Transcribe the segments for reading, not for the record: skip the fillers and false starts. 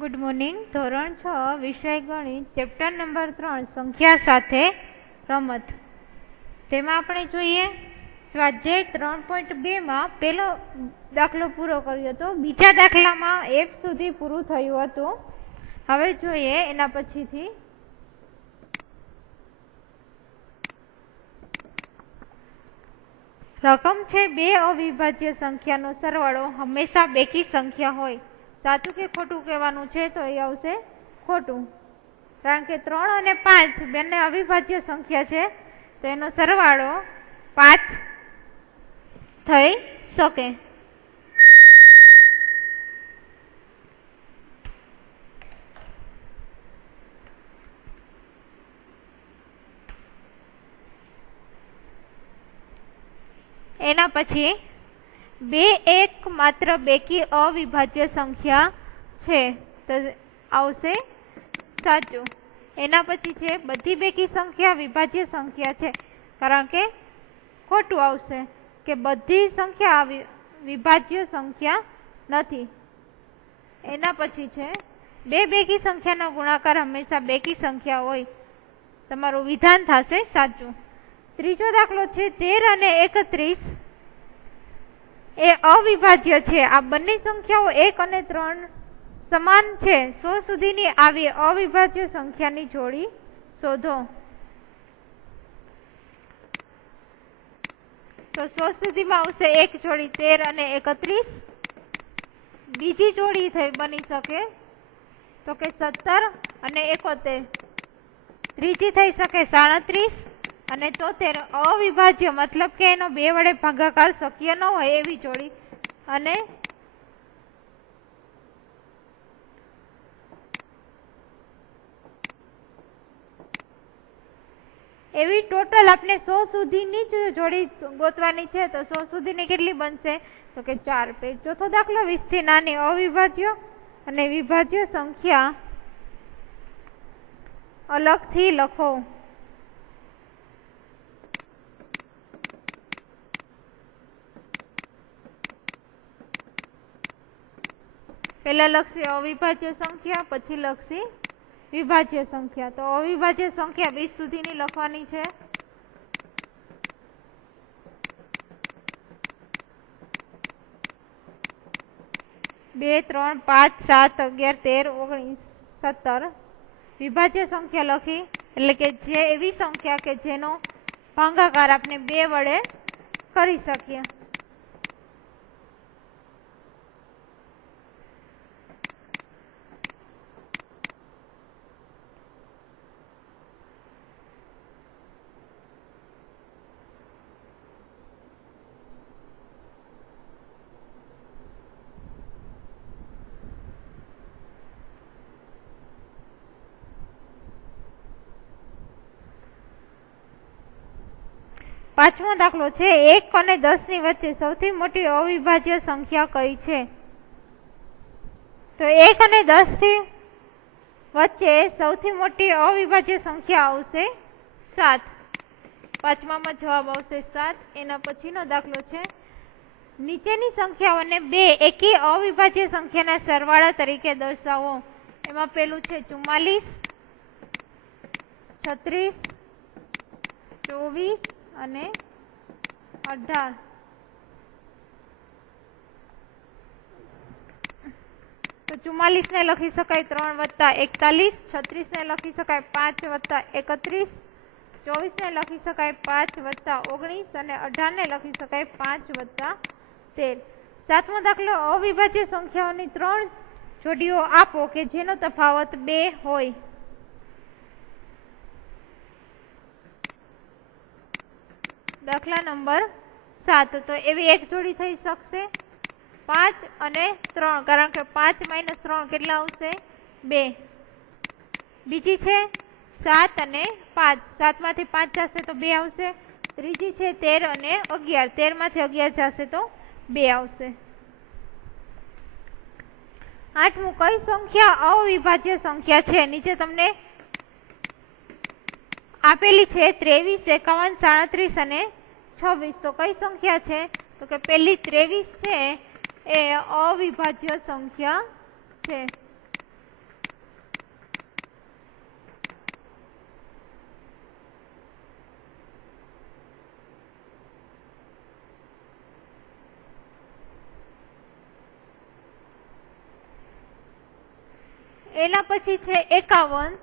Good morning. धोरण 6 विषय गणित चैप्टर नंबर 3 संख्या साथे रमत। तेमां आपणे जोईए स्वाध्याय 3.2 में पहलो दाखलो पूरो कर्यो तो बीजा दाखला में F सुधी पूरुं थयुं हतुं। हवे जोईए एना पछीथी रकम छे बे अविभाज्य संख्यानो सरवाळो हमेशा बेकी संख्या होय। साचुं के खोटुं कहेवानुं छे तो ए आवशे खोटुं, कारण के 3 અને 5 બંને अविभाज्य संख्या छे तो एनो सरवाळो 5 थई शके। एना पछी बे एक मात्र बेकी अविभाज्य संख्या छे तो आवशे साचुं। एना पछी छे बधी बेकी संख्या विभाज्य संख्या छे, कारण के खोटुं आवशे के बधी संख्या विभाज्य संख्या नथी। एना पछी छे बे बेकी संख्यानो गुणाकार हमेशा बेकी संख्या होय। तमारुं विधान थशे साचुं। त्रीजो दाखलो छे 13 અને 31 ए अविभाज्य छे। आ बंने संख्याओ 1 અને 3 समान छे। 100 सुधीनी आवी अविभाज्य संख्यानी जोड़ी शोधो। तो 100 सुधीमां आवशे एक जोड़ी 13 અને 31। बीजी जोड़ी थई बनी शके तो के 17 અને 71। त्रीजी थई शके 37 અને 73। अविभाज्य मतलब के एनो बे वडे भागाकार शक्य न होय एवी जोड़ी। અને एवी टोटल आपने 100 सुधीनी ज जोड़ी गोतवानी छे। तो 100 सुधीनी केटली बनशे तो के 4 पे। चौथो दाखलो 20 थी नानी अविभाज्य અને विभाज्य संख्या अलग थी लखो। पहला लखशी अविभाज्य संख्या, पछी लखशी विभाज्य संख्या। तो अविभाज्य संख्या 20 सुधीनी लखवानी छे। बे 3 5 7 11 13 19 17। विभाज्य संख्या लखी એટલે કે જે એવી સંખ્યા કે જેનો ભાગાકાર આપણે 2 વડે કરી શકીએ। पांचमो दाखलो छे 1 અને 10 ની વચ્ચે સૌથી મોટી અવિભાજ્ય સંખ્યા કઈ છે? તો 1 અને 10 ની વચ્ચે સૌથી મોટી અવિભાજ્ય સંખ્યા આવશે 7। પાંચમામાં જવાબ આવશે 7। એના પછીનો દાખલો છે નીચેની સંખ્યાઓને બે એકી અવિભાજ્ય સંખ્યાના સરવાળા તરીકે દર્શાવો। એમાં પેલું છે 44 36 24 અને 18। તો 44 ને લખી શકાય 3 વત્તા 41, 36 ને લખી શકાય 5 વત્તા 31, 24 ને લખી શકાય 5 વત્તા 19 અને 18 ને લખી શકાય 5 વત્તા 13। સાતમો દાખલો અવિભાજ્ય સંખ્યાઓની 3 જોડીઓ આપો કે જેનો તફાવત 2 હોય। दाखला नंबर 7। तो एवी एक जोड़ी थई शकशे 5 અને 3, कारण के 5 - 3 કેટલા આવશે 2। બીજી છે 7 અને 5, 7 માંથી 5 જશે તો 2 આવશે। ત્રીજી છે 13 અને 11, 13 માંથી 11 જશે તો 2 આવશે। આઠમું કઈ સંખ્યા અવિભાજ્ય સંખ્યા છે? નીચે તમને આપેલી છે 23 51 37 અને 26। तो कई संख्या है तो कि पहली 23 है ए अविभाज्य संख्या है। એના પછી છે 51,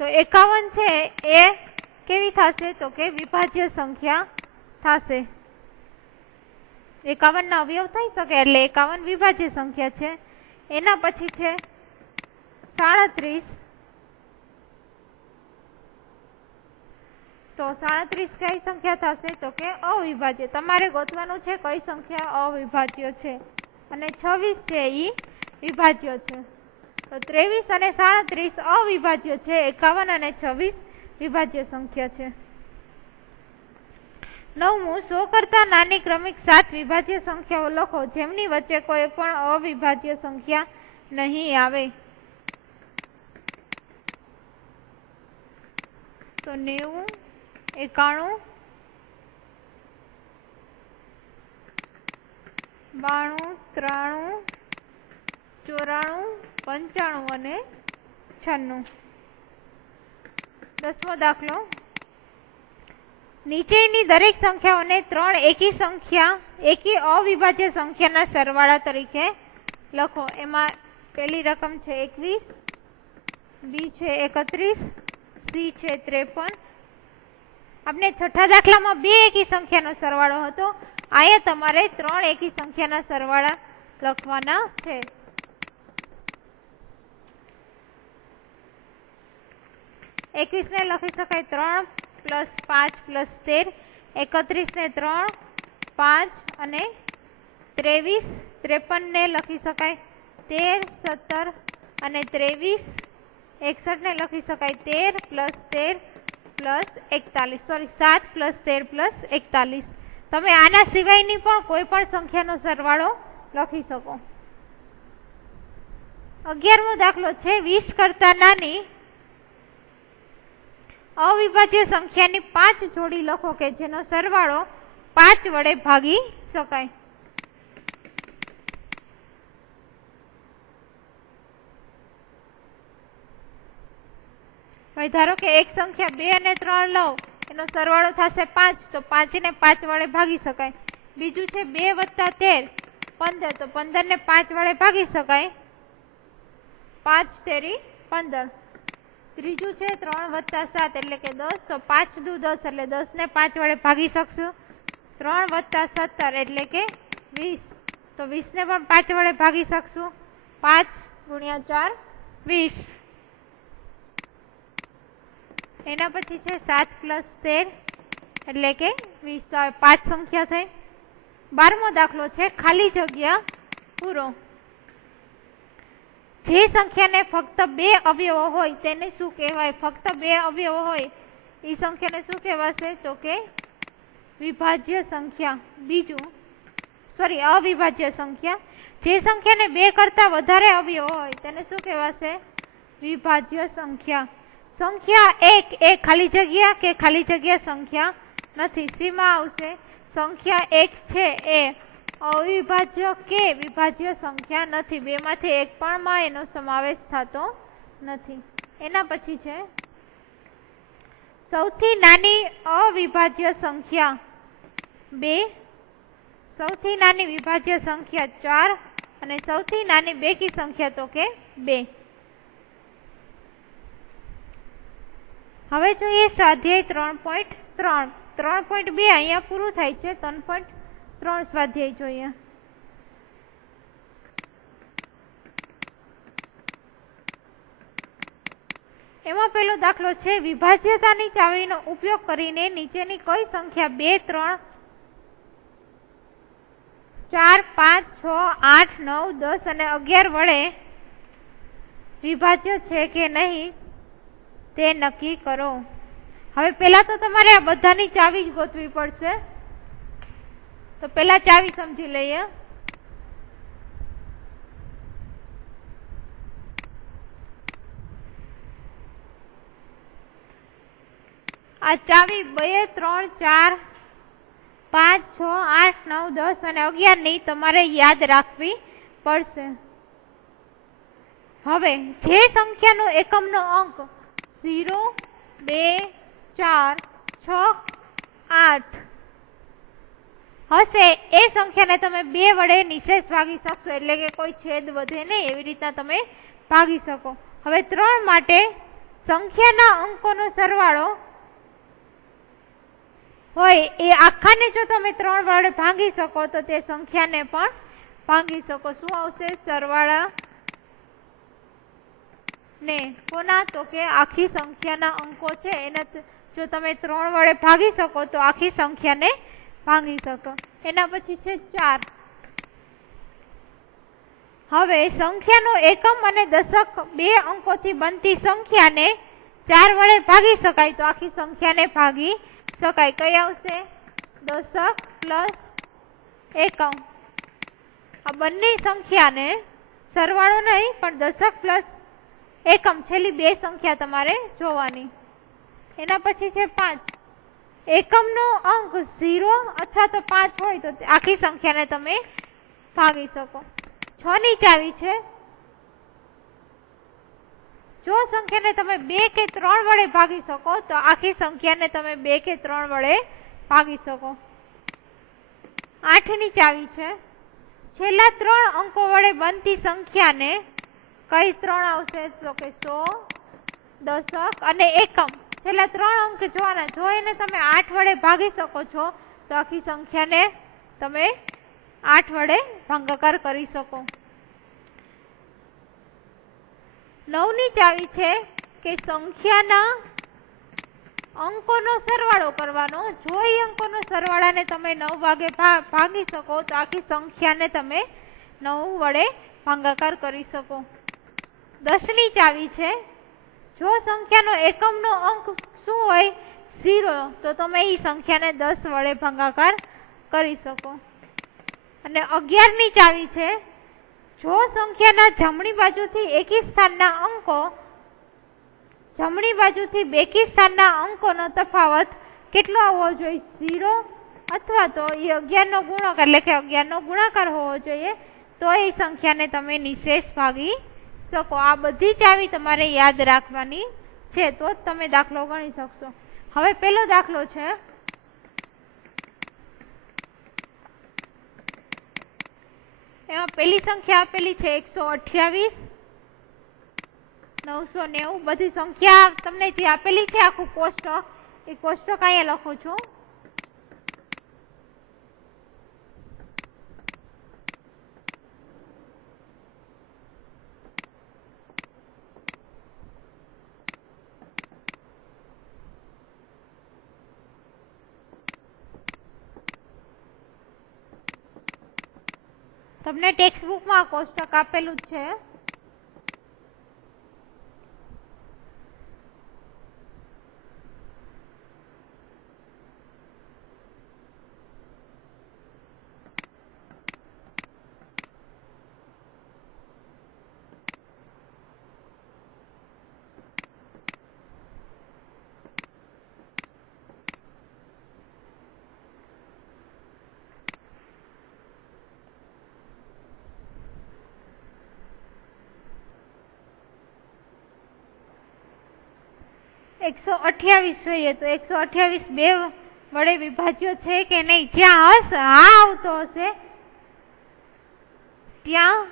તો 51 છે એ કેવી થશે તો કે વિભાજ્ય સંખ્યા થશે. 51 ના અવયવ થઈ શકે એટલે 51 વિભાજ્ય સંખ્યા છે. એના પછી છે 37, તો 37 કઈ સંખ્યા થશે તો કે અવિભાજ્ય. તમારે ગોતવાનું છે કઈ સંખ્યા અવિભાજ્ય છે, અને 26 છે એ વિભાજ્ય છે. તો 23 અને 37 અવિભાજ્ય છે, 51 અને 26 વિભાજ્ય સંખ્યા છે. 9મું, 100 કરતા નાની ક્રમિક 7 વિભાજ્ય સંખ્યાઓ લખો જેમની વચ્ચે કોઈ પણ અવિભાજ્ય સંખ્યા નહીં આવે. તો 90, 91, 92, 93, 94, 95 અને 96. 10મો દાખલો, નીચેની દરેક સંખ્યાઓને 3 એકી અવિભાજ્ય સંખ્યાના સરવાળા તરીકે લખો. એમાં પહેલી રકમ છે 21, બી છે 31, સી છે 53. આપણે છઠ્ઠા દાખલામાં 2 એકી સંખ્યાનો સરવાળો હતો. અહીંયા તમારે 3 એકી સંખ્યાના સરવાળા લખવાના છે. એકવીસ ને લખી શકાય 3 + 5 + 13, 31 ને 3, 5 અને 23, 53 ને લખી શકાય 13, 17 અને 23, 61 ને લખી શકાય 13 + 13 + 41, સોરી 7 + 13 + 41. તમે આના સિવાયની પણ કોઈ પણ સંખ્યાનો સરવાળો લખી શકો. 11મો દાખલો છે 20 કરતા નાની અવિભાજ્ય સંખ્યાની 5 જોડી લખો કે જેનો સરવાળો 5 વડે ભાગી શકાય. ભાઈ ધારો કે એક સંખ્યા 2 અને 3 લઉં, એનો સરવાળો થશે 5, તો 5 ને 5 વડે ભાગી શકાય. બીજું છે 2 + 13 15, તો 15 ને 5 વડે ભાગી શકાય. 5 તેરી 15. ત્રીજું છે 3 + 7 એટલે કે 10, તો 5 દુ 10 એટલે 10 ને 5 વડે ભાગી શકશું. 3 + 17 એટલે કે 20, તો 20 ને પણ 5 વડે ભાગી શકશું. 5 × 4 20. એના પછી છે 7 + 13 એટલે કે 20, 5 સંખ્યા થઈ. 12મો દાખલો છે ખાલી જગ્યા પૂરો. જે સંખ્યાને ફક્ત 2 અવયવો હોય તેને શું કહેવાય? ફક્ત 2 અવયવો હોય એ સંખ્યાને શું કહેવાશે તો કે વિભાજ્ય સંખ્યા. બીજું સોરી અવિભાજ્ય સંખ્યા. જે સંખ્યાને 2 કરતા વધારે અવયવો હોય તેને શું કહેવાશે? વિભાજ્ય સંખ્યા. સંખ્યા 1 એ ખાલી જગ્યા કે ખાલી જગ્યા સંખ્યા નથી. સીમાં આવશે સંખ્યા 1 છે એ અવિભાજ્ય કે વિભાજ્ય સંખ્યા નથી. બેમાંથી એક પણ માં એનો સમાવેશ થતો નથી. એના પછી છે સૌથી નાની અવિભાજ્ય સંખ્યા 2, સૌથી નાની વિભાજ્ય સંખ્યા 4 અને સૌથી નાની બેકી સંખ્યા તો કે 2. હવે જોઈએ સ્વાધ્યાય 3.3. 3.2 અહીંયા પૂરું થાય છે. 3.3 સ્વાધ્યાય જોઈએ. એમાં પેલો દાખલો છે વિભાજ્યતાની ચાવીનો ઉપયોગ કરીને નીચેની કઈ સંખ્યા 2, 3, 4, 5, 6, 8, 9, 10 અને 11 વડે વિભાજ્ય છે કે નહીં તે નક્કી કરો. હવે પેલા તો તમારે આ બધાની ચાવી જ ગોતવી પડશે. તો પેલા ચાવી સમજી લઈએ. આ ચાવી 2, 3, 4, 5, 6, 8, 9, 10 અને 11 ની તમારે યાદ રાખવી પડશે. હવે જે સંખ્યાનો એકમનો અંક 0, 2, 4, 6, 8. હશે એ સંખ્યાને તમે 2 વડે નિશેષ ભાગી શકશો, એટલે કે કોઈ છેદ વધે નહીં એવી રીતના તમે ભાગી શકો. હવે 3 માટે સંખ્યાના અંકોનો સરવાળો હોય એ આખાને જો તમે 3 વડે ભાગી શકો તો તે સંખ્યાને પણ ભાગી શકો. શું આવશે? સરવાળા ને કોના? તો કે આખી સંખ્યાના અંકો છે એને જો તમે 3 વડે ભાગી શકો તો આખી સંખ્યાને ભાગી શકો. એના પછી છે 4. હવે સંખ્યાનો એકમ અને દશક 2 અંકોથી બનતી સંખ્યાને 4 વડે ભાગી શકાય તો આખી સંખ્યાને ભાગી શકાય. કઈ આવશે? દશક પ્લસ એકમ. આ બંને સંખ્યાને સરવાળો નહીં પણ દશક પ્લસ એકમ છેલ્લી 2 સંખ્યા તમારે જોવાની. એના પછી છે 5. એકમનો અંક 0 અથવા તો 5 હોય તો આખી સંખ્યાને તમે ભાગી શકો. 6 ની ચાવી છે. જો સંખ્યાને તમે 2 કે 3 વડે ભાગી શકો તો આખી સંખ્યાને તમે 2 કે 3 વડે ભાગી શકો. 8 ની ચાવી છે. છેલ્લા 3 અંકો વડે બનતી સંખ્યાને કઈ 3 આવશે? તો કે 100, દશક અને એકમ. છેલ્લા 3 અંક જોવાના. જો એને તમે 8 વડે ભાગી શકો છો તો આખી સંખ્યાને તમે 8 વડે ભાગાકાર કરી શકો. 9 ની ચાવી છે કે સંખ્યાના અંકોનો સરવાળો કરવાનો. જો એ અંકોનો સરવાળાને તમે 9 ભાગે ભાગી શકો તો આખી સંખ્યાને તમે 9 વડે ભાગાકાર કરી શકો. 10 ની ચાવી છે. જો સંખ્યાનો એકમનો અંક શું હોય? 0 તો તમે એ સંખ્યાને 10 વડે ભાગાકાર કરી શકો. અને 11 ની ચાવી છે. જો સંખ્યાના જમણી બાજુથી એકી સ્થાનના અંકો જમણી બાજુથી બેકી સ્થાનના અંકોનો તફાવત કેટલો આવવો જોઈએ? 0 અથવા તો એ 11 નો ગુણાકાર એટલે કે 11 નો ગુણાકાર હોવો જોઈએ તો એ સંખ્યાને તમે નિશેષ ભાગી શકો. આ બધી ચાવી તમારે યાદ રાખવાની છે તો જ તમે દાખલો ગણી શકશો. હવે પેલો દાખલો છે. એમાં પેલી સંખ્યા આપેલી છે 128, 990. બધી સંખ્યા તમને જે આપેલી છે આખું કોષ્ટક, એ કોષ્ટક અહીંયા લખું છું. તમને ટેક્સ્ટ બુકમાં કોષ્ટક આપેલું જ છે. એકસો 128 જોઈએ તો 128 2 વડે વિભાજ્ય છે કે નહીં? જ્યાં હા આવતો હશે ત્યાં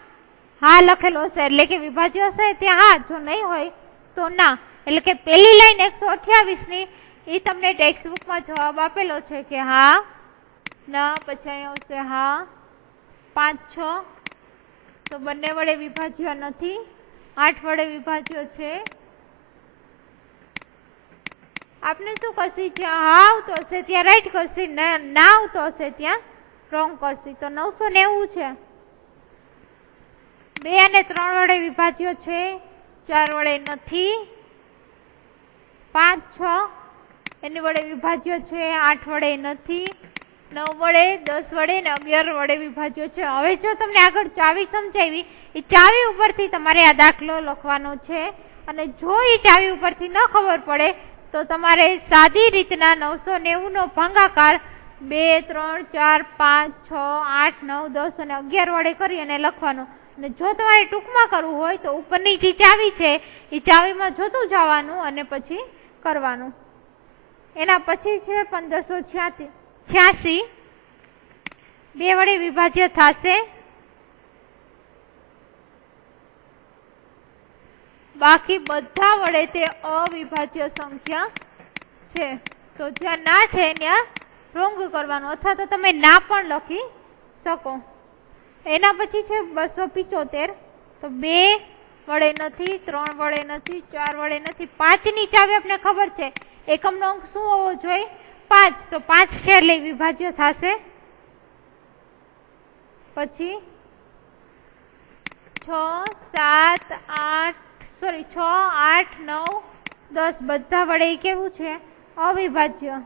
હા લખેલો હશે એટલે કે વિભાજ્ય હશે ત્યાં હા, જો નહીં હોય તો ના. એટલે કે પેલી લાઈન 128 ની એ તમને ટેક્સ્ટ બુકમાં જવાબ આપેલો છે કે હા, ના, પછી અહીંયા આવશે હા. 5 6 તો બંને વડે વિભાજ્ય નથી. 8 વડે વિભાજ્ય છે. આપણે શું કરશી? જ્યાં હા આવતો હશે ત્યાં રાઈટ કરશી, ના આવતો હશે ત્યાં રોંગ કરશી. તો 990 છે. 2 અને 3 વડે વિભાજ્ય છે, 4 વડે નથી. 5 6 એની વડે વિભાજ્ય છે, 8 વડે નથી. 9 વડે, 10 વડે ને 11 વડે વિભાજ્ય છે. હવે જો તમને આગળ ચાવી સમજાવી, એ ચાવી ઉપરથી તમારે આ દાખલો લખવાનો છે. અને જો એ ચાવી ઉપરથી ન ખબર પડે તો તમારે સાદી રીતના 990 નો ભાગાકાર 2 3 4 5 6 8 9 10 અને 11 વડે કરી અને લખવાનો. અને જો તમારે ટૂંકમાં કરવું હોય તો ઉપરની જે ચાવી છે એ ચાવીમાં જોતું જવાનું અને પછી કરવાનું. એના પછી છે 1586. 2 વડે વિભાજ્ય થશે, બાકી બધા વડે તે અવિભાજ્ય સંખ્યા છે. તો જ્યાં ના છે ત્યાં રોંગ કરવાનું, અથવા તો તમે ના પણ લખી શકો. એના પછી છે 275. તો 2 વડે નથી, 3 વડે નથી, 4 વડે નથી, 5 ની ચાવી આપણે ખબર છે. એકમનો અંક શું હોવો જોઈએ? 5. તો 5 છે એટલે વિભાજ્ય થશે. પછી 6, 7, 8 6, 8, 9, 10 બધા વડે કેવું છે? અવિભાજ્ય.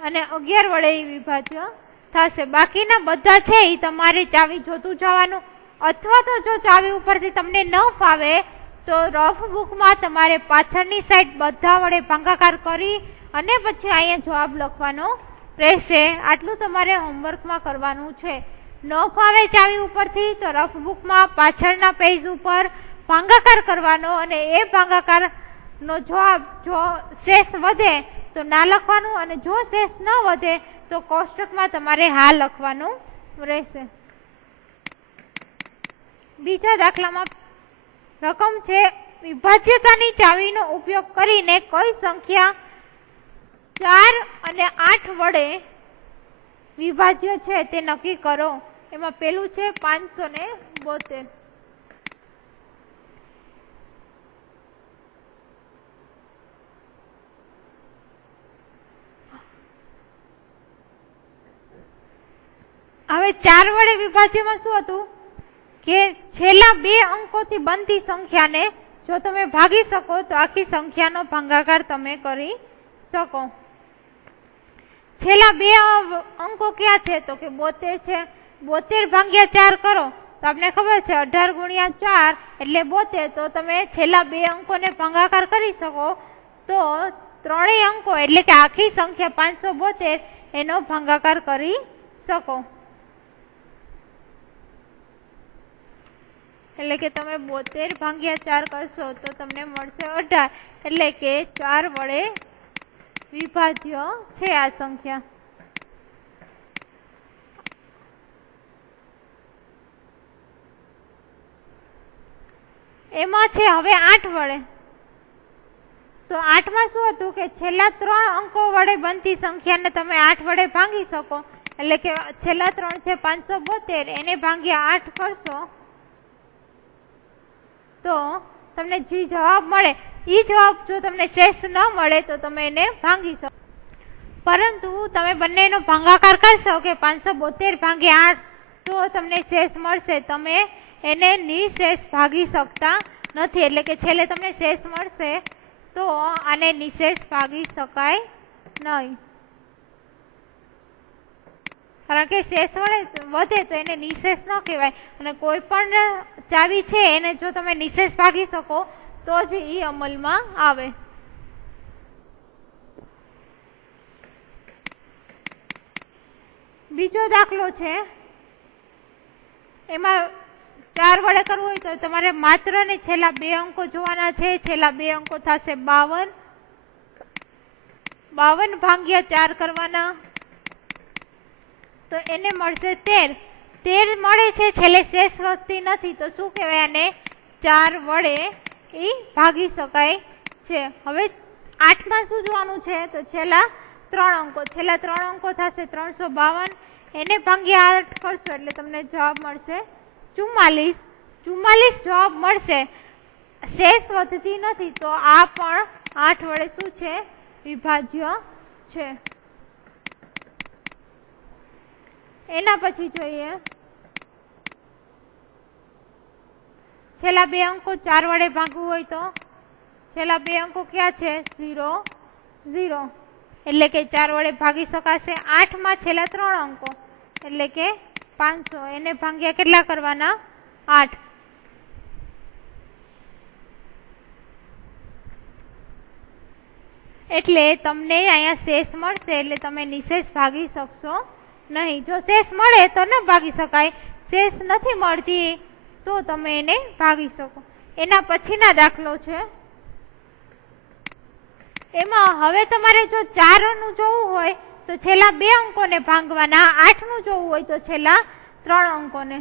અને 11 વડે વિભાજ્ય થશે. બાકીના બધા છે એ તમારે ચાવી જોતું જવાનું, અથવા તો જો ચાવી ઉપરથી તમને ન ફાવે તો રફ બુકમાં તમારે પાછળની સાઈડ બધા વડે ભાગાકાર કરી અને પછી અહીંયા જવાબ લખવાનો રહેશે. આટલું તમારે હોમવર્કમાં કરવાનું છે. ન ફાવે ચાવી ઉપરથી તો રફ બુકમાં પાછળના પેજ ઉપર ભાગાકાર કરવાનો, અને એ ભાગાકારનો જવાબ જો શેષ વધે તો ના લખવાનું, અને જો શેષ ન વધે તો કોષ્ટકમાં તમારે હા લખવાનું રહેશે. બીજા દાખલામાં રકમ છે વિભાજ્યતાની ચાવીનો ઉપયોગ કરીને કઈ સંખ્યા 4 અને 8 વડે વિભાજ્ય છે તે નક્કી કરો. એમાં પેલું છે 572. હવે 4 વડે વિભાજ્યમાં શું હતું કે છેલ્લા 2 અંકોથી બનતી સંખ્યાને જો તમે ભાગી શકો તો આખી સંખ્યાનો ભાગાકાર તમે કરી શકો. છેલ્લા 2 અંકો ક્યાં છે? તો કે 72 છે. 72 ભાગ્યા 4 કરો તો આપણે ખબર છે 18 ગુણ્યા 4 એટલે 72. તો તમે છેલ્લા 2 અંકોને ભાગાકાર કરી શકો તો ત્રણેય અંકો એટલે કે આખી સંખ્યા 572 એનો ભાગાકાર કરી શકો. એટલે કે તમે 72 ભાગ્યા 4 કરશો તો તમને મળશે 18. એટલે કે 4 વડે વિભાજ્ય છે આ સંખ્યા. એમાં છે હવે 8 વડે. તો 8 માં શું હતું કે છેલ્લા 3 અંકો વડે બનતી સંખ્યાને તમે 8 વડે ભાગી શકો. એટલે કે છેલ્લા 3 છે 572, એને ભાગ્યા 8 કરશો તો તમને જે જવાબ મળે એ જવાબ જો તમને શેષ ન મળે તો તમે એને ભાંગી શકો. પરંતુ તમે બંનેનો ભાગાકાર કરશો કે 572 ભાગ્યા 8 તો તમને શેષ મળશે. તમે એને નિશેષ ભાગી શકતા નથી. એટલે કે છેલ્લે તમને શેષ મળશે તો આને નિશેષ ભાગી શકાય નહીં. કારણ કે શેષ વધે તો એને નિશેષ ન કહેવાય. અને કોઈ પણ ચાવી છે એને જો તમે નિશેષ ભાગી શકો તો જ એ અમલમાં આવે. બીજો દાખલો છે, એમાં 4 વડે કરવું હોય તો તમારે માત્ર ને છેલ્લા 2 અંકો જોવાના છે. છેલ્લા 2 અંકો થશે 52. 52 ભાગ્યા 4 કરવાના તો એને મળશે 13. 13 મળે છે, છેલ્લે શેષ વધતી નથી તો શું કહેવાય? આને 4 વડે એ ભાગી શકાય છે. હવે 8 માં શું જોવાનું છે? તો છેલ્લા 3 અંકો. છેલ્લા 3 અંકો થશે 352. એને ભાગ્યા 8 કરશો એટલે તમને જવાબ મળશે 44. 44 જવાબ મળશે. શેષ વધતી નથી તો આ પણ 8 વડે શું છે? વિભાજ્ય છે. એના પછી જોઈએ છેલ્લા 2 અંકો 4 વડે ભાગવું હોય તો છેલ્લા 2 અંકો ક્યાં છે? 0, 0. એટલે કે 4 વડે ભાગી શકાશે. 8 માં છેલ્લા 3 અંકો એટલે કે 500. એને ભાગ્યા કેટલા કરવાના? 8. એટલે તમને અહીંયા શેષ મળશે એટલે તમે નિશેષ ભાગી શકશો નહીં. જો શેષ મળે તો ન ભાગી શકાય, શેષ નથી મળતી તો તમે એને ભાગી શકો. એના પછીના દાખલો છે, એમાં હવે તમારે જો 4 નું જોવું હોય तो छेल्ला 2 अंकोने भांगवाना, 8 નું જોવું હોય તો છેલ્લા 3 અંકોને,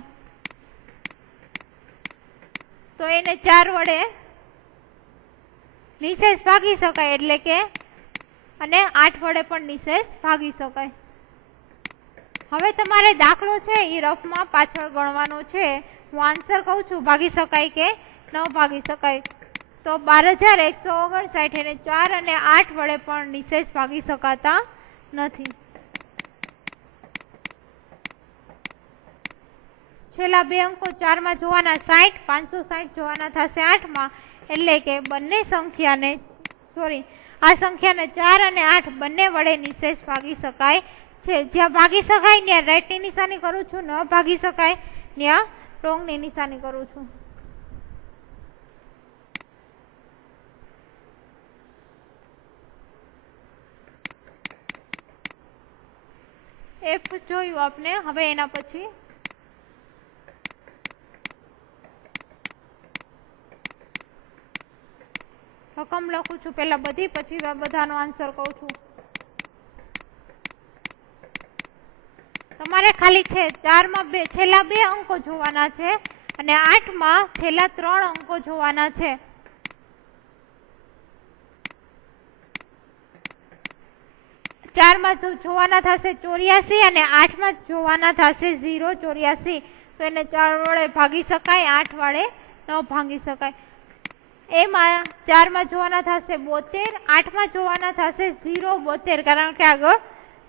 तो એને 4 વડે નિશેષ ભાગી શકાય, એટલે કે અને 8 વડે પણ નિશેષ ભાગી શકાય। હવે તમારે દાખલો છે એ રફમાં પાછળ ગણવાનો છે। હું આન્સર કહું છું, ભાગી શકાય કે ન ભાગી શકાય। તો 12,159 એને 4 અને 8 વડે પણ નિશેષ ભાગી શકાતા નથી। છેલ્લા 2 અંકો 4 માં જોવાના 60, 560 જોવાના થશે 8 માં, એટલે કે બંને સંખ્યાને આ સંખ્યાને 4 અને 8 બંને વડે નિશેષ ભાગી શકાય છે। જ્યાં ભાગી શકાય ત્યાં રાઈટ ની નિશાની કરું છું, ન ભાગી શકાય ત્યાં રોંગ ની નિશાની કરું છું। એફ જોયું આપણે। હવે એના પછી રકમ લખું છું પેલા બધી, પછી બધાનો આન્સર કહું છું। તમારે ખાલી છે 4 માં છેલ્લા 2 અંકો જોવાના છે અને 8 માં છેલ્લા 3 અંકો જોવાના છે। 4 માં જોવાના થશે 84 અને 8 માં જોવાના થશે 084, તો એને 4 વડે ભાગી શકાય, 8 વડે ન ભાગી શકાય। એમાં 4 માં જોવાના થશે 72, 8 માં જોવાના થશે 072, કારણ કે આગળ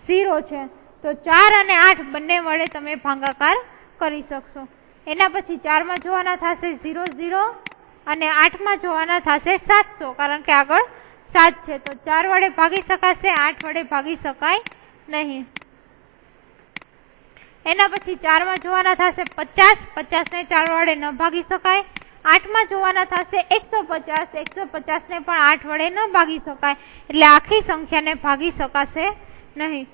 0 છે, તો 4 અને 8 બંને વડે તમે ભાગાકાર કરી શકશો। એના પછી 4 માં જોવાના થશે 00 અને 8 માં જોવાના થશે 700, કારણ કે આગળ 7 છે, તો 4 વડે ભાગી શકાશે, 8 વડે ભાગી શકાય નહીં। એના પછી 4 માં જોવાના થશે 50, 50 ને 4 વડે ન ભાગી શકાય। 8 માં જોવાના થશે 150, 150 ને પણ 8 વડે ન ભાગી શકાય, એટલે આખી સંખ્યાને ભાગી શકાશે નહીં।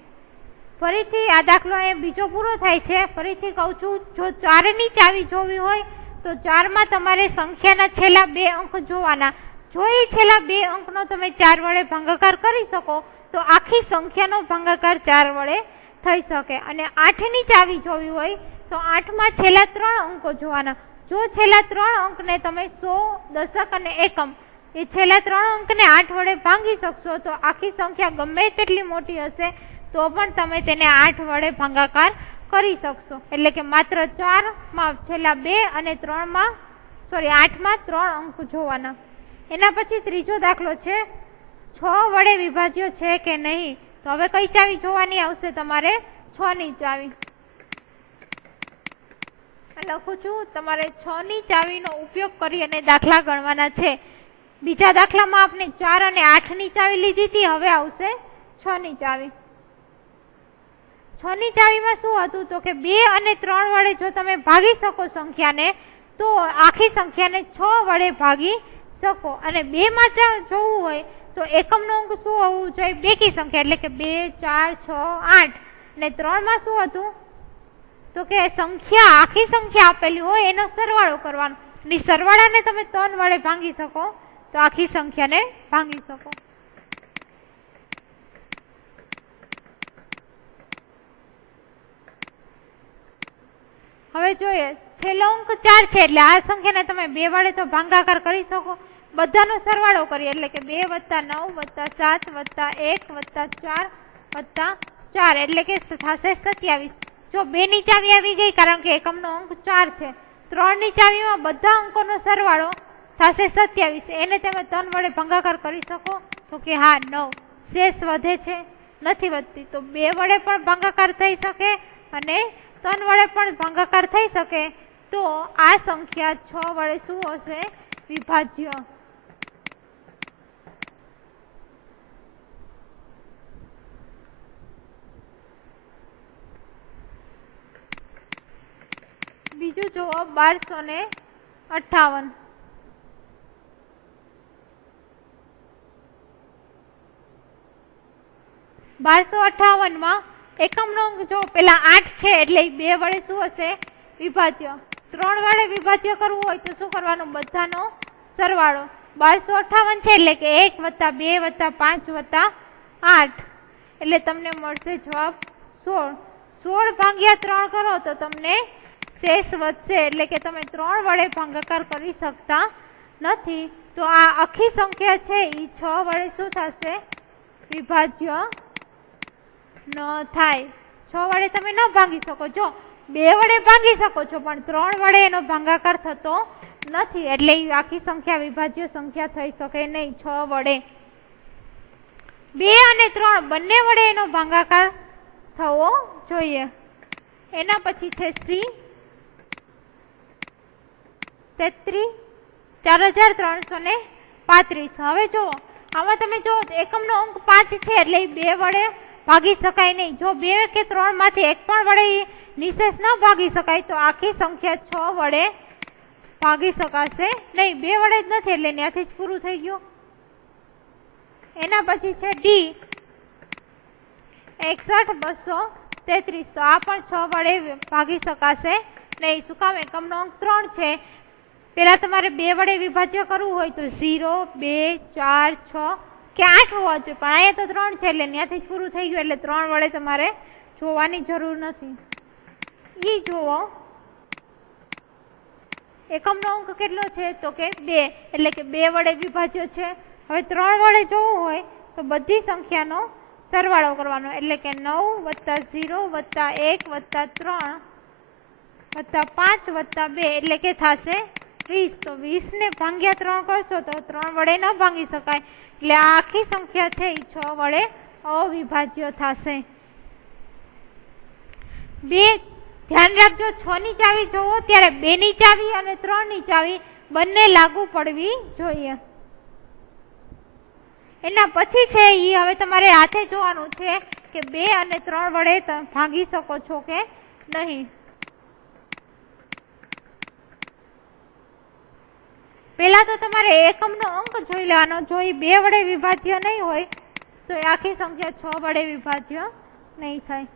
ફરીથી આ દાખલો અહીંયા બીજો પૂરો થાય છે। ફરીથી કહું છું, જો 4 ની ચાવી જોવી હોય તો 4 માં તમારે સંખ્યાના છેલ્લા 2 અંક જોવાના। જો એ છેલ્લા 2 અંકનો તમે 4 વડે ભાગાકાર કરી શકો તો આખી સંખ્યાનો ભાગાકાર 4 વડે થઈ શકે। અને 8 ની ચાવી જોવી હોય તો 8 માં છેલ્લા 3 અંકો જોવાના। જો છેલ્લા 3 અંકને તમે 100, દશક અને એકમ એ છેલ્લા 3 અંકને 8 વડે ભાંગી શકશો તો આખી સંખ્યા ગમે તેટલી મોટી હશે તો પણ તમે તેને 8 વડે ભાગાકાર કરી શકશો। એટલે કે માત્ર 4 માં છેલ્લા 2 અને 8 માં 3 અંક જોવાના। એના પછી ત્રીજો દાખલો છે, 6 વડે વિભાજ્ય છે કે નહીં। તો હવે કઈ ચાવી જોવાની આવશે તમારે? 6 ની ચાવી। લખું છું, તમારે 6 ની ચાવીનો ઉપયોગ કરી અને દાખલા ગણવાના છે। બીજા દાખલામાં આપણે 4 અને 8 ની ચાવી લીધી હતી, હવે આવશે 6 ની ચાવી। 6 ની ચાવીમાં શું હતું તો કે 2 અને 3 વડે જો તમે ભાગી શકો સંખ્યાને તો આખી સંખ્યાને 6 વડે ભાગી શકો। અને 2 માં જોવું હોય તો એકમનો અંક શું હોવું જોઈએ? બેકી સંખ્યા, એટલે કે 2, 4, 6, 8। અને 3 માં શું હતું તો કે સંખ્યા આખી સંખ્યા આપેલી હોય એનો સરવાળો કરવાનો, અને સરવાળાને તમે 3 વડે ભાંગી શકો તો આખી સંખ્યાને ભાંગી શકો। હવે જોઈએ, છેલ્લો અંક 4 છે એટલે આ સંખ્યાને તમે 2 વડે તો ભાગાકાર કરી શકો। બધાનો સરવાળો કરીએ એટલે કે 2 + 9 + 7 + 1 + 4 + 4 એટલે કે થશે 27। જો 2 ની ચાવી આવી ગઈ, કારણ કે એકમનો અંક 4 છે। 3 ની ચાવીમાં બધા અંકોનો સરવાળો થશે 27, એને તમે 3 વડે ભાગાકાર કરી શકો તો કે હા 9। શેષ વધે છે? નથી વધતી, તો 2 વડે પણ ભાગાકાર થઈ શકે અને 3 વડે પણ ભાગાકાર થઈ શકે। તો આ સંખ્યા 6 વડે શું હશે? વિભાજ્ય। બીજું જુઓ, 1258। 1258 માં એકમનો અંક જો પેલા 8 છે એટલે 2 વડે શું હશે? વિભાજ્ય। 3 વડે વિભાજ્ય કરવું હોય તો શું કરવાનું? બધાનો સરવાળો। 1258 છે એટલે કે 1 + 2 + 5 + 8 એટલે તમને મળશે જવાબ 16. 16 ભાગ્યા 3 કરો તો તમને શેષ વધશે, એટલે કે તમે 3 વડે ભાગાકાર કરી શકતા નથી. તો આ આખી સંખ્યા છે એ 6 વડે શું થશે? વિભાજ્ય ન થાય. 6 વડે તમે ન ભાગી શકો. જો 2 વડે ભાગી શકો છો પણ 3 વડે એનો ભાગાકાર થતો નથી, એટલે એ આખી સંખ્યા વિભાજ્ય સંખ્યા થઈ શકે નહીં 6 વડે. 2 અને 3 બંને વડે એનો ભાગાકાર થવો જોઈએ. એના પછી છે સી 33 4335. હવે જુઓ આમાં તમે જુઓ એકમનો અંક 5 છે એટલે 2 વડે ભાગી શકાય નહીં. જો 2 કે 3 માંથી એક પણ વડે નિશેષ ન ભાગી શકાય તો આખી સંખ્યા 6 વડે ભાગી શકાશે નહીં. 2 વડે જ નથી એટલે ત્યાંથી જ પૂરું થઈ ગયું. એના પછી છે ડી 61233. તો આ પણ 6 વડે ભાગી શકાશે નહીં. શું કામ? એકમનો અંક 3 છે. પેલા તમારે 2 વડે વિભાજ્ય કરવું હોય તો 0 2 4 6 કે 8 હોવા જોઈએ, પણ અહીંયા તો 3 છે એટલે ત્યાંથી જ પૂરું થઈ ગયું. એટલે 3 વડે તમારે જોવાની જરૂર નથી. ઈ જુઓ એકમનો અંક કેટલો છે? તો કે 2, એટલે કે 2 વડે વિભાજ્ય છે. હવે 3 વડે જોવું હોય તો બધી સંખ્યાનો સરવાળો કરવાનો, એટલે કે 9 + 0 + 1 + 3 + 5 + 2 એટલે કે થશે 20. તો 20 ને ભાગ્યા 3 કરશો તો 3 વડે ન ભાગી શકાય, એટલે આ આખી સંખ્યા છે એ 6 વડે અવિભાજ્ય થશે. 2 ધ્યાન રાખજો, 6 ની ચાવી જોવો ત્યારે 2 ની ચાવી અને 3 ની ચાવી બંને લાગુ પડવી જોઈએ. એના પછી છે એ હવે તમારે હાથે જોવાનું છે કે 2 અને 3 વડે ભાગી શકો છો કે નહીં. પેલા તો તમારે એકમનો અંક જોઈ લેવાનો. જો એ 2 વડે વિભાજ્ય નહીં હોય તો એ આખી સંખ્યા 6 વડે વિભાજ્ય નહીં થાય.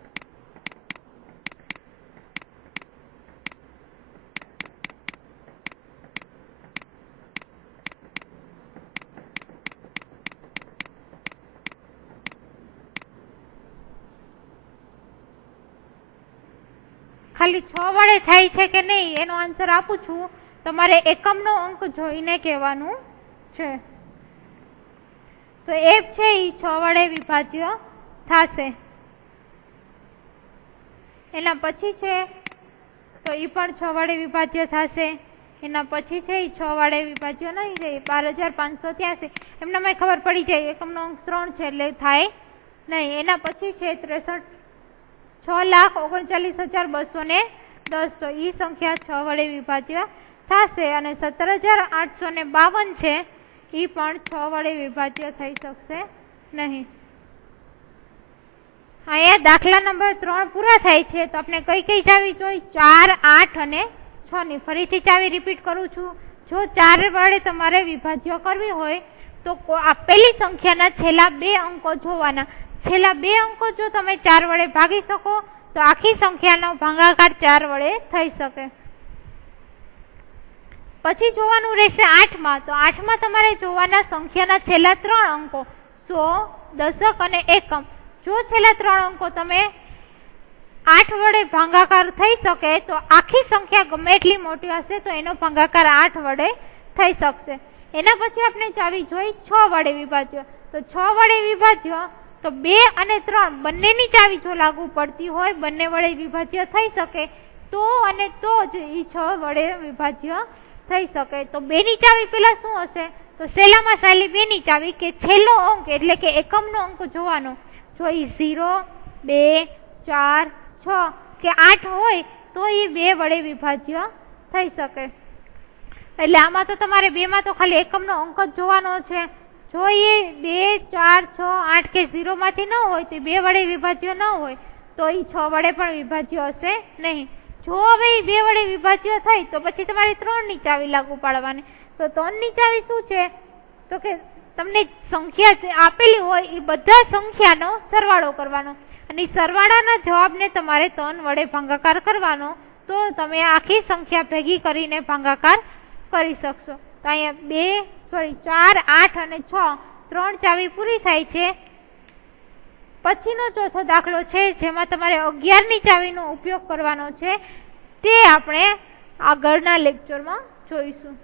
ખાલી 6 વડે થાય છે કે નહીં એનો આન્સર આપું છું. તમારે એકમનો અંક જોઈને કહેવાનું છે. તો F છે એ 6 વડે વિભાજ્ય થશે. એના પછી છે તો એ પણ 6 વડે વિભાજ્ય થશે. એના પછી છે એ 6 વડે વિભાજ્ય નહીં થાય. 12583 એમનામાં ખબર પડી જાય એકમનો અંક 3 છે એટલે થાય નહીં. એના પછી છે 6,39,210. તો એ સંખ્યા 6 વડે વિભાજ્ય થશે. અને 17,852 છે એ પણ 6 વડે વિભાજ્ય થઈ શકશે નહીં. અહીંયા દાખલા નંબર 3 પૂરા થાય છે. તો આપણે કઈ કઈ ચાવી જોઈ? 4, 8 અને 6 ની. ફરીથી ચાવી રિપીટ કરું છું. જો 4 વડે તમારે વિભાજ્ય કરવી હોય તો આપેલી સંખ્યાના છેલ્લા 2 અંકો જોવાના. છેલ્લા 2 અંકો જો તમે 4 વડે ભાગી શકો તો આખી સંખ્યાનો ભાગાકાર 4 વડે થઈ શકે. પછી જોવાનું રહેશે 8 માં. તો 8 માં તમારે જોવાના સંખ્યાના છેલ્લા 3 અંકો 100, દશક અને એકમ. જો છેલ્લા 3 અંકો તમે 8 વડે ભાગાકાર થઈ શકે તો આખી સંખ્યા ગમે એટલી મોટી હશે તો એનો ભાગાકાર 8 વડે થઈ શકશે. એના પછી આપણે ચાવી જોઈ 6 વડે વિભાજ્ય. તો 6 વડે વિભાજ્ય તો 2 અને 3 બંનેની ચાવી જો લાગુ પડતી હોય, બંને વડે વિભાજ્ય થઈ શકે તો અને તો જ એ 6 વડે વિભાજ્ય થઈ શકે. તો 2 ની ચાવી પેલા શું હશે? તો સહેલામાં સહેલી 2 ની ચાવી કે છેલ્લો અંક એટલે કે એકમનો અંક જોવાનો. જો એ 0, 2, 4, 6 કે 8 હોય તો એ 2 વડે વિભાજ્ય થઈ શકે. એટલે આમાં તો તમારે 2 માં તો ખાલી એકમનો અંક જ જોવાનો છે. જો એ 2, 4, 6, 8 કે 0 માંથી ન હોય તો 2 વડે વિભાજ્ય ન હોય તો એ 6 વડે પણ વિભાજ્ય હશે નહીં. જો હવે એ 2 વડે વિભાજ્ય થઈ તો પછી તમારે 3 ની ચાવી લાગુ પાડવાની. તો 3 ની ચાવી શું છે? તો કે તમને સંખ્યા આપેલી હોય એ બધા સંખ્યાનો સરવાળો કરવાનો અને સરવાળાના જવાબને તમારે 3 વડે ભાગાકાર કરવાનો. તો તમે આખી સંખ્યા ભેગી કરીને ભાગાકાર કરી શકશો. તો અહીંયા 4, 8 અને 6 3 ચાવી પૂરી થાય છે. પછીનો ચોથો દાખલો છે જેમાં તમારે 11ની ચાવીનો ઉપયોગ કરવાનો છે તે આપણે આગળના લેક્ચરમાં જોઈશું.